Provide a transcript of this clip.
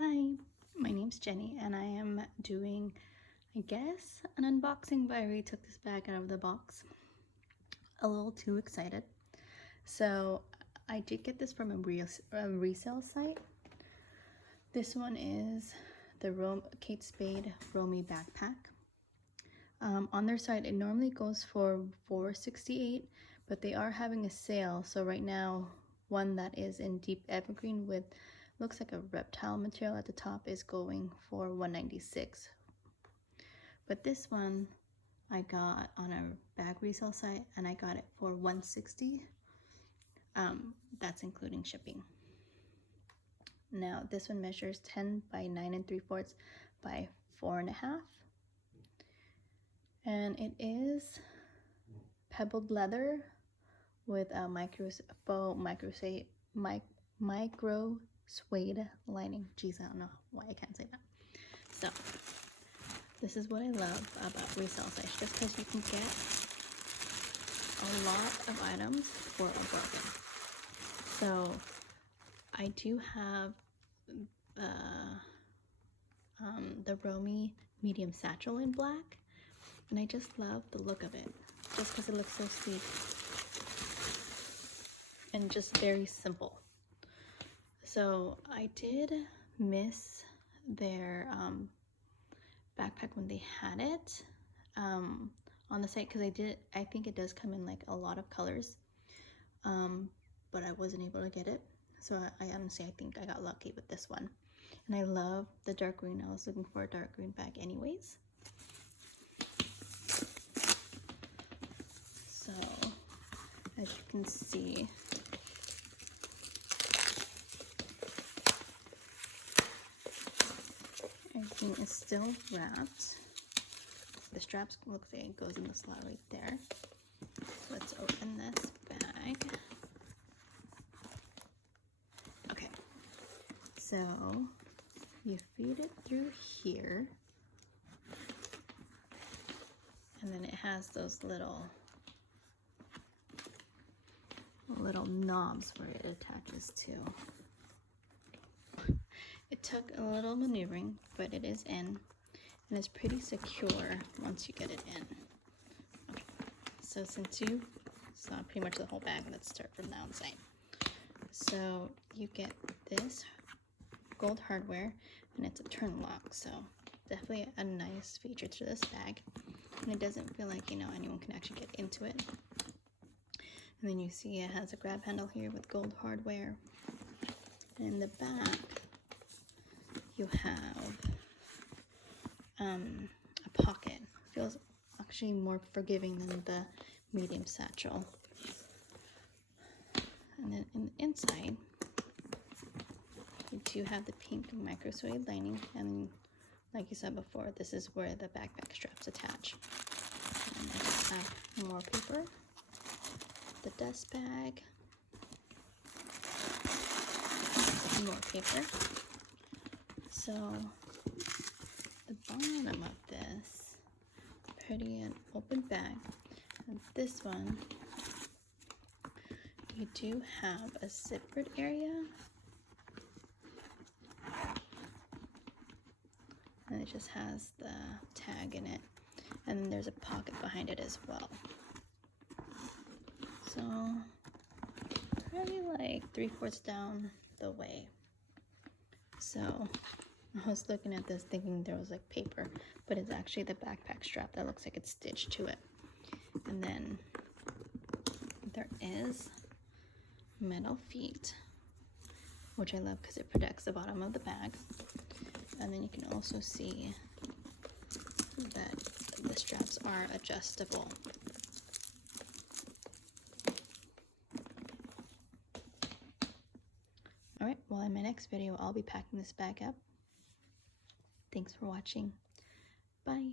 Hi, my name's Jenny and I am doing, I guess, an unboxing, but I already took this bag out of the box. A little too excited. So I did get this from a resale site. This one is the Kate Spade Romy backpack. On their site, it normally goes for $4.68, but they are having a sale. So right now, one that is in deep evergreen with looks like a reptile material at the top is going for $196. But this one I got on a bag resale site and I got it for $160. That's including shipping. Now this one measures 10 by 9 3/4 by 4.5, and it is pebbled leather with a micro suede lining. Geez, I don't know why I can't say that. So this is what I love about resale sites, just because you can get a lot of items for a bargain. So I do have the Romy medium satchel in black, and I just love the look of it, just because it looks so sleek and just very simple. So I did miss their backpack when they had it on the site, because I think it does come in like a lot of colors, but I wasn't able to get it. So I honestly, I think I got lucky with this one. And I love the dark green. I was looking for a dark green bag anyways. So as you can see, everything is still wrapped. The straps looks like it goes in the slot right there. So let's open this bag. Okay, so you feed it through here, and then it has those little knobs where it attaches to. It took a little maneuvering, but it is in, and it's pretty secure once you get it in. Okay, so since you saw pretty much the whole bag, let's start from the outside. So you get this gold hardware, and it's a turn lock, so definitely a nice feature to this bag, and it doesn't feel like, you know, anyone can actually get into it. And then you see it has a grab handle here with gold hardware, and in the back you have a pocket. Feels actually more forgiving than the medium satchel. And then in the inside, you do have the pink micro suede lining, and like you said before, this is where the backpack straps attach. And I just have more paper, the dust bag, more paper. So the bottom of this, pretty an open bag. And this one, you do have a zippered area, and it just has the tag in it, and then there's a pocket behind it as well. So probably like 3/4 down the way. So I was looking at this thinking there was like paper, but it's actually the backpack strap that looks like it's stitched to it. And then there is metal feet, which I love because it protects the bottom of the bag. And then you can also see that the straps are adjustable. Alright, well, in my next video, I'll be packing this bag up. Thanks for watching. Bye.